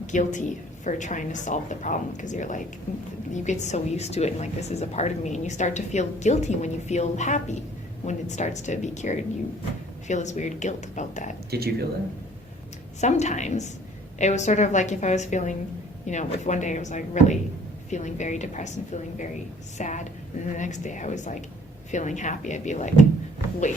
guilty for trying to solve the problem, because you're like, you get so used to it, and like, this is a part of me, and you start to feel guilty when you feel happy. When it starts to be cured, you feel this weird guilt about that. Did you feel that? Sometimes. It was sort of like if I was feeling, you know, if one day I was like really feeling very depressed and feeling very sad, and then the next day I was like feeling happy, I'd be like, wait,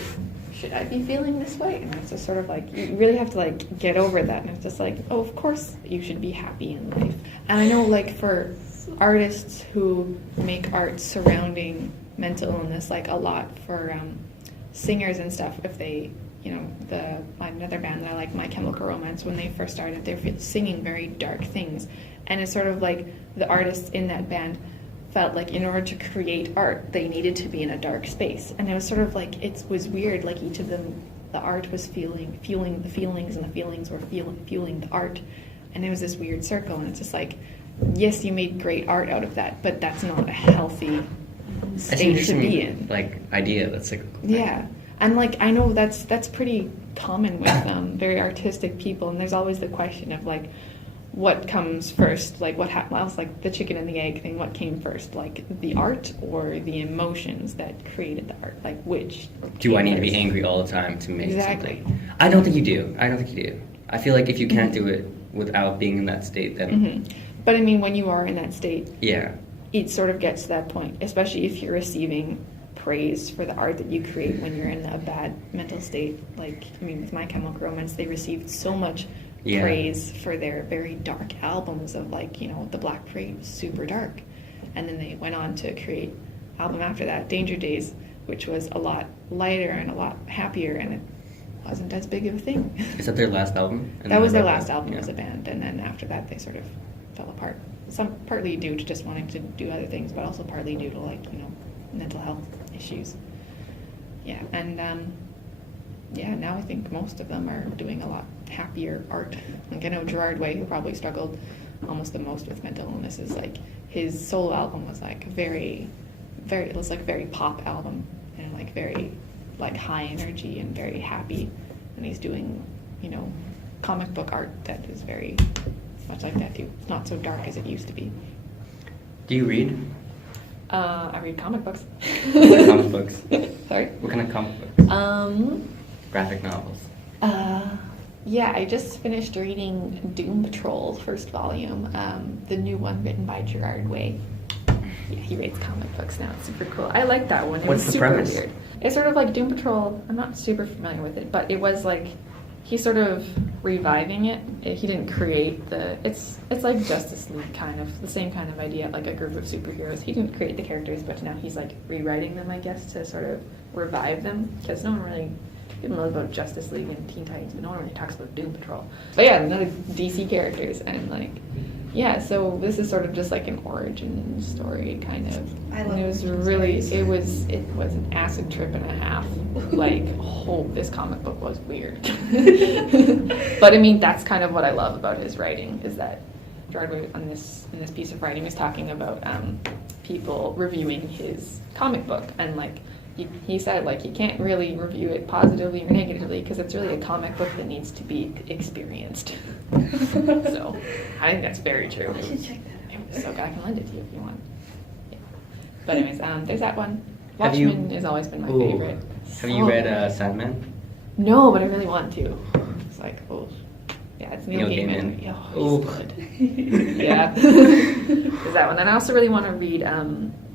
should I be feeling this way? And it's just sort of like, you really have to like get over that, and it's just like, oh, of course you should be happy in life. And I know, like, for artists who make art surrounding mental illness, like a lot for singers and stuff, if they, you know, another band that I like, My Chemical Romance, when they first started, they were singing very dark things, and it's sort of like the artists in that band felt like in order to create art, they needed to be in a dark space, and it was sort of like, it was weird, like each of them, the art was fueling the feelings, and the feelings were fueling the art, and it was this weird circle, and it's just like, yes, you made great art out of that, but that's not a healthy state to be in. Like, idea, that's like... Yeah. And, like, I know that's pretty common with very artistic people, and there's always the question of, like, what comes first? Like, what else, like, the chicken and the egg thing, what came first? Like, the art or the emotions that created the art? Like, which? Do I need to be angry all the time to make Exactly. something? I don't think you do. I feel like if you can't do it without being in that state, then... But, I mean, when you are in that state, yeah, it sort of gets to that point, especially if you're receiving praise for the art that you create when you're in a bad mental state. Like, I mean, with My Chemical Romance, they received so much praise for their very dark albums of, like, you know, The Black Parade was super dark. And then they went on to create album after that, Danger Days, which was a lot lighter and a lot happier, and it wasn't as big of a thing. Is that their last album? That was their last album as a band, and then after that they sort of fell apart. Some partly due to just wanting to do other things, but also partly due to, like, you know, mental health issues. Yeah, and now I think most of them are doing a lot happier art. Like, I know Gerard Way, who probably struggled almost the most with mental illness, is like, his solo album was like it was like a very pop album, and like very like high energy and very happy, and he's doing, you know, comic book art that is very much like that too. It's not so dark as it used to be. Do you read? I read comic books. What kind of comic books? Sorry? What kind of comic books? Graphic novels. Yeah, I just finished reading Doom Patrol, first volume, the new one written by Gerard Way. Yeah, he writes comic books now. It's super cool. I like that one. It What's was the super premise? weird. It's sort of like Doom Patrol. I'm not super familiar with it, but it was like he's sort of reviving it. He didn't create the. It's like Justice League, kind of the same kind of idea, like a group of superheroes. He didn't create the characters, but now he's like rewriting them, I guess, to sort of revive them, because no one really. People know about Justice League and Teen Titans, but no one really talks about Doom Patrol. But yeah, none of DC characters, and like, yeah. So this is sort of just like an origin story, kind of. I love and it was origin really, stories. it was an acid trip and a half. Like, oh, this comic book was weird. But I mean, that's kind of what I love about his writing, is that Gerard Way in this piece of writing was talking about people reviewing his comic book, and like. He said, like, you can't really review it positively or negatively because it's really a comic book that needs to be experienced. So, I think that's very true. I should check that out. So I can lend it to you if you want. Yeah. But anyways, there's that one. Have you- Watchmen has always been my Ooh. favorite. Have you read Sandman? No, but I really want to. It's like, oh, yeah, it's Neil Neil Gaiman. Gaiman. Yeah, Ooh. he's good. Yeah, there's that one. And I also really want to read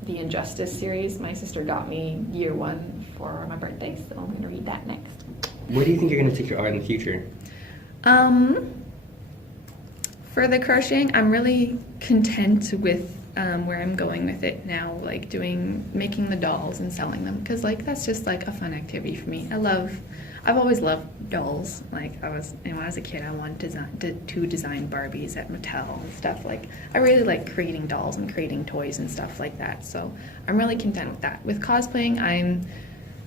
the Injustice series. My sister got me year 1 for my birthday, so I'm going to read that next. Where do you think you're going to take your art in the future? For the crocheting, I'm really content with where I'm going with it now, like making the dolls and selling them, because like that's just like a fun activity for me. I've always loved dolls. Like when I was a kid, I wanted to design Barbies at Mattel and stuff. Like I really like creating dolls and creating toys and stuff like that. So I'm really content with that. With cosplaying, I'm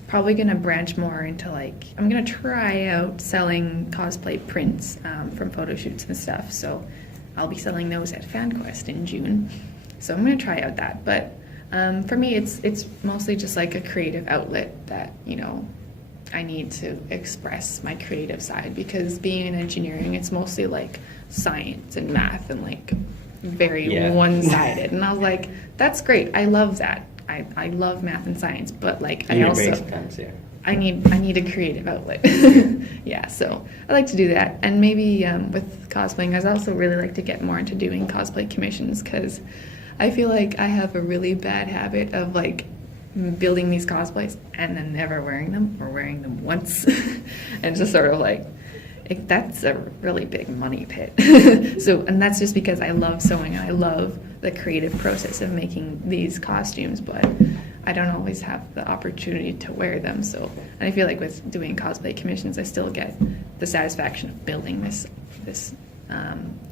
probably gonna branch more into I'm gonna try out selling cosplay prints from photo shoots and stuff. So I'll be selling those at FanQuest in June. So I'm gonna try out that. But for me, it's mostly just like a creative outlet that I need to express my creative side, because being in engineering, it's mostly like science and math and like very one-sided. And I was like, that's great. I love that. I love math and science, but like I also I need a creative outlet. Yeah, so I like to do that. And maybe with cosplaying, I also really like to get more into doing cosplay commissions, because I feel like I have a really bad habit of like building these cosplays and then never wearing them, or wearing them once. And just sort of like, that's a really big money pit. And that's just because I love sewing and I love the creative process of making these costumes, but I don't always have the opportunity to wear them. So, and I feel like with doing cosplay commissions, I still get the satisfaction of building this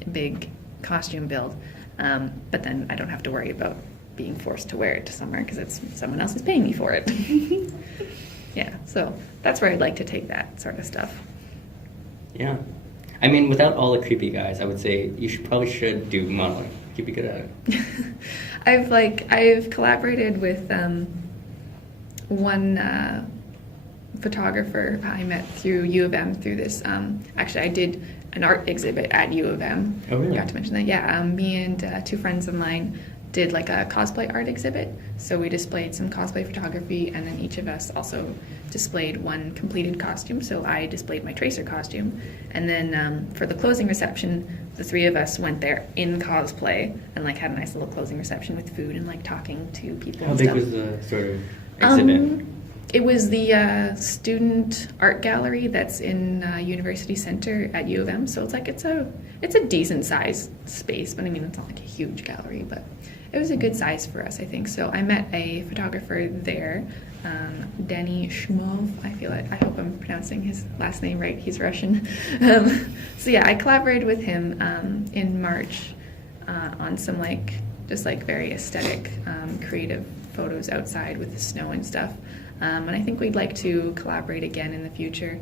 big costume build, but then I don't have to worry about being forced to wear it to somewhere because someone else is paying me for it. Yeah, so that's where I'd like to take that sort of stuff. Yeah. I mean, without all the creepy guys, I would say you probably should do modeling. You'd be good at it. I've collaborated with one photographer I met through U of M through this. Actually, I did an art exhibit at U of M. Oh, really? Got to mention that. Yeah, me and 2 friends of mine did like a cosplay art exhibit. So we displayed some cosplay photography, and then each of us also displayed one completed costume. So I displayed my tracer costume, and then for the closing reception, the 3 of us went there in cosplay and like had a nice little closing reception with food and like talking to people. How and big stuff. was the sort of exhibit? It was the student art gallery that's in University Center at U of M. So it's a decent sized space, but I mean it's not like a huge gallery, but it was a good size for us, I think. So I met a photographer there, Danny Shumov. I hope I'm pronouncing his last name right. He's Russian. So yeah, I collaborated with him in March on some just very aesthetic, creative photos outside with the snow and stuff. And I think we'd like to collaborate again in the future.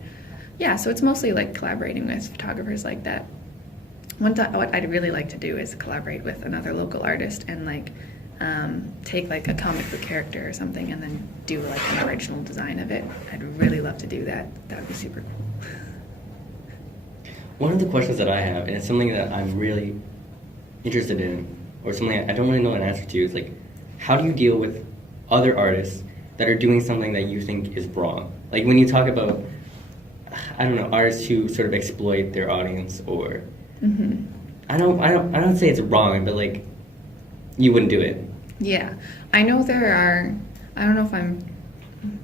Yeah, so it's mostly like collaborating with photographers like that. What I'd really like to do is collaborate with another local artist and take a comic book character or something and then do an original design of it. I'd really love to do that. That would be super cool. One of the questions that I have, and it's something that I'm really interested in, or something I don't really know an answer to, is how do you deal with other artists that are doing something that you think is wrong? Like when you talk about I don't know, artists who sort of exploit their audience, or Mm-hmm. I don't say it's wrong, but like you wouldn't do it. Yeah, I know there are, I don't know if I'm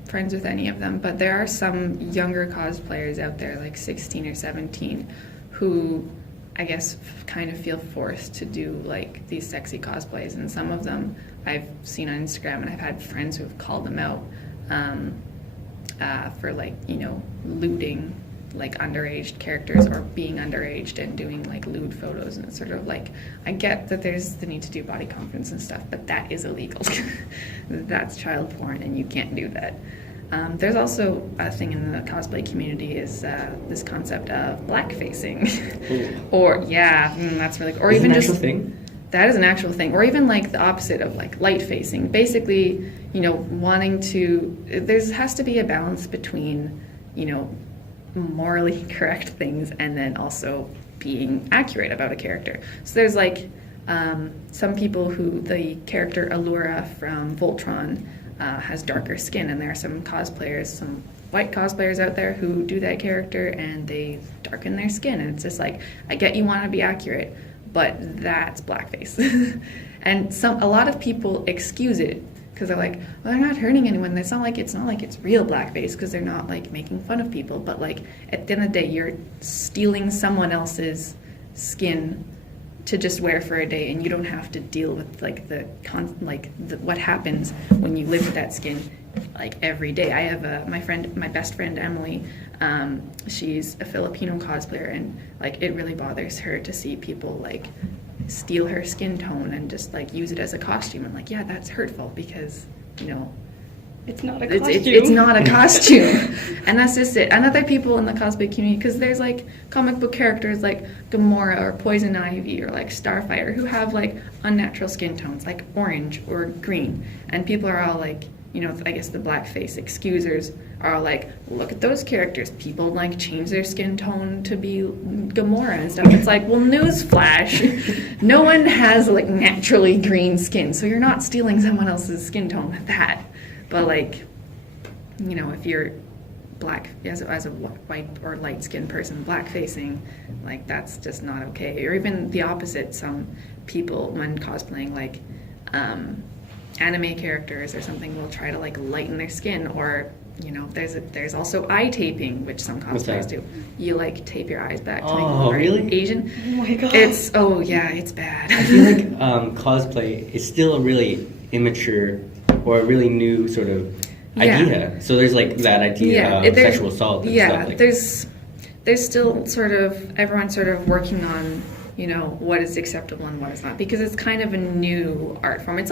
friends with any of them, but there are some younger cosplayers out there, like 16 or 17, who I guess kind of feel forced to do like these sexy cosplays, and some of them I've seen on Instagram, and I've had friends who have called them out for like, you know, lewding like underage characters or being underage and doing like lewd photos, and it's sort of like, I get that there's the need to do body confidence and stuff, but that is illegal. That's child porn and you can't do that. There's also a thing in the cosplay community is this concept of blackfacing. Or that's really, or Is even it an just actual thing? that is an actual thing, or even like the opposite of like light facing. Basically, you know, wanting to, there has to be a balance between, you know, morally correct things and then also being accurate about a character. So there's like some people who, the character Allura from Voltron has darker skin, and there are some cosplayers, some white cosplayers out there who do that character and they darken their skin, and it's just like, I get you want to be accurate, but that's blackface. And a lot of people excuse it because they're like, well, they're not hurting anyone. It's not like it's real blackface because they're not like making fun of people. But like at the end of the day, you're stealing someone else's skin to just wear for a day, and you don't have to deal with like what happens when you live with that skin like every day. I have my best friend Emily. She's a Filipino cosplayer, and like it really bothers her to see people like steal her skin tone and just like use it as a costume. And like, yeah, that's hurtful because, you know, It's not a costume. it's not a costume. And that's just it. And other people in the cosplay community, because there's like comic book characters like Gamora or Poison Ivy or like Starfire who have like unnatural skin tones like orange or green, and people are all like, you know, I guess the blackface excusers are like, look at those characters. People like change their skin tone to be Gamora and stuff. It's like, well, newsflash, no one has like naturally green skin, so you're not stealing someone else's skin tone with that. But like, you know, if you're black as a white or light skinned person, blackfacing, like that's just not okay. Or even the opposite. Some people when cosplaying like anime characters or something will try to like lighten their skin, or you know, there's also eye taping, which some cosplayers do. You like tape your eyes back to make them very really? Asian. Oh my god. It's it's bad. I feel like cosplay is still a really immature or a really new sort of idea. So there's like that idea of sexual assault and stuff like that. There's still sort of everyone sort of working on, you know, what is acceptable and what is not, because it's kind of a new art form. It's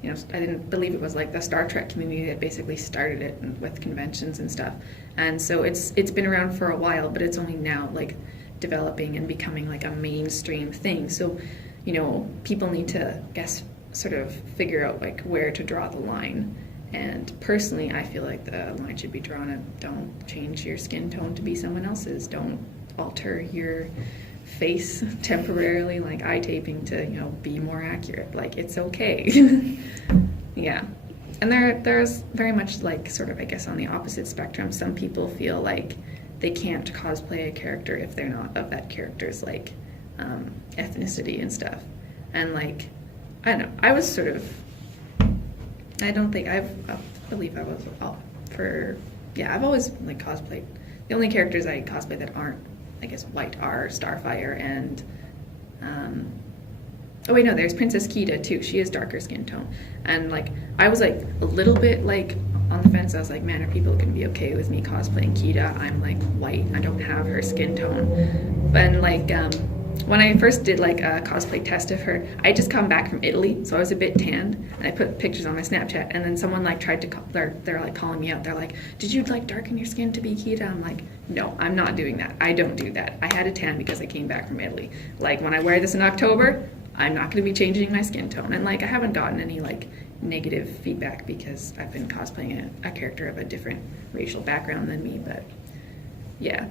you know, I didn't believe it was like the Star Trek community that basically started it with conventions and stuff. And so it's been around for a while, but it's only now like developing and becoming like a mainstream thing. So, you know, people need to, I guess, sort of figure out like where to draw the line. And personally, I feel like the line should be drawn at, don't change your skin tone to be someone else's. Don't alter your face temporarily, like eye taping to, you know, be more accurate. Like, it's okay. Yeah. And there's very much like sort of, I guess, on the opposite spectrum. Some people feel like they can't cosplay a character if they're not of that character's like ethnicity and stuff. And like, I don't know, I was sort of, I believe I was I've always like cosplayed. The only characters I cosplay that aren't, I guess, white are Starfire and there's Princess Kida too. She has darker skin tone. And like, I was like a little bit like on the fence. I was like, man, are people gonna be okay with me cosplaying Kida? I'm like white, I don't have her skin tone. And like when I first did like a cosplay test of her, I just come back from Italy, so I was a bit tanned, and I put pictures on my Snapchat, and then someone like tried to, they're like calling me out. They're like, did you like darken your skin to be Kida? I'm like, no, I'm not doing that. I don't do that. I had a tan because I came back from Italy. Like, when I wear this in October, I'm not going to be changing my skin tone. And like, I haven't gotten any like negative feedback because I've been cosplaying a character of a different racial background than me, but yeah.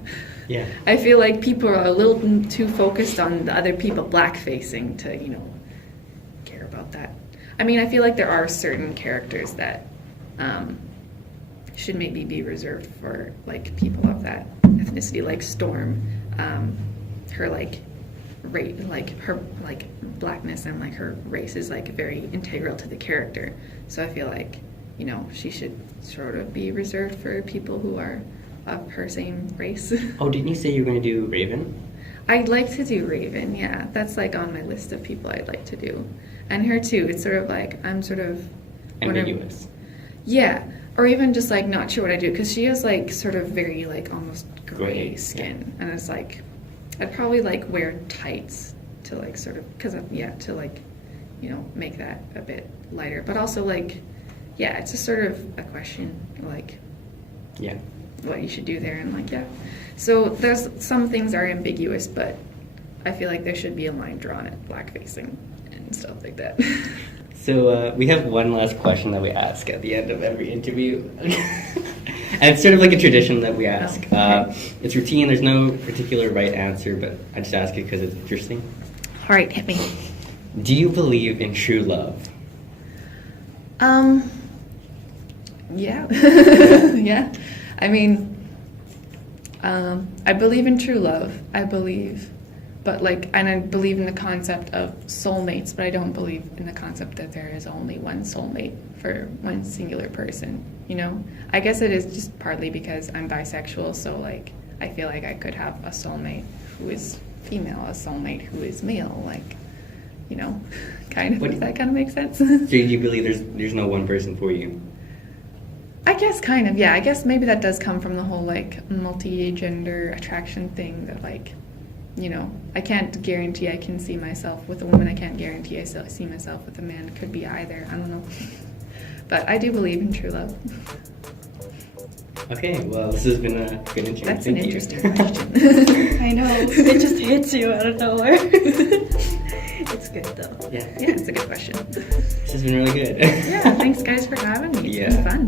I feel like people are a little too focused on the other people blackfacing to, you know, care about that. I mean, I feel like there are certain characters that should maybe be reserved for like people of that ethnicity, like Storm. Her like her like blackness and like her race is like very integral to the character. So I feel like, you know, she should sort of be reserved for people who are of her same race. Oh, didn't you say you were going to do Raven? I'd like to do Raven, yeah. That's like on my list of people I'd like to do. And her too, it's sort of like, I'm sort of... Ambiguous. Yeah, or even just like not sure what I do, because she has like sort of very like almost gray Gray, skin. And it's like, I'd probably like wear tights to like sort of, because yeah, to like, you know, make that a bit lighter. But also like, yeah, it's just sort of a question, like... Yeah. What you should do there, and like, yeah. So there's some things are ambiguous, but I feel like there should be a line drawn at blackfacing and stuff like that. So we have one last question that we ask at the end of every interview. And it's sort of like a tradition that we ask. Okay. It's routine, there's no particular right answer, but I just ask it because it's interesting. All right, hit me. Do you believe in true love? Yeah. Yeah. I mean, I believe in true love. I believe, but like, and I believe in the concept of soulmates, but I don't believe in the concept that there is only one soulmate for one singular person, you know? I guess it is just partly because I'm bisexual, so like, I feel like I could have a soulmate who is female, a soulmate who is male, like, you know, kind of, if that kind of makes sense. So you believe there's no one person for you? I guess kind of, yeah. I guess maybe that does come from the whole like multi-gender attraction thing that like, you know, I can't guarantee I can see myself with a woman. I can't guarantee I see myself with a man. It could be either. I don't know. But I do believe in true love. Okay, well, this has been a good interview. That's Thank an you. interesting question. I know. It just hits you out of nowhere. It's good though. Yeah. Yeah, it's a good question. This has been really good. Yeah, thanks guys for having me. It's been fun.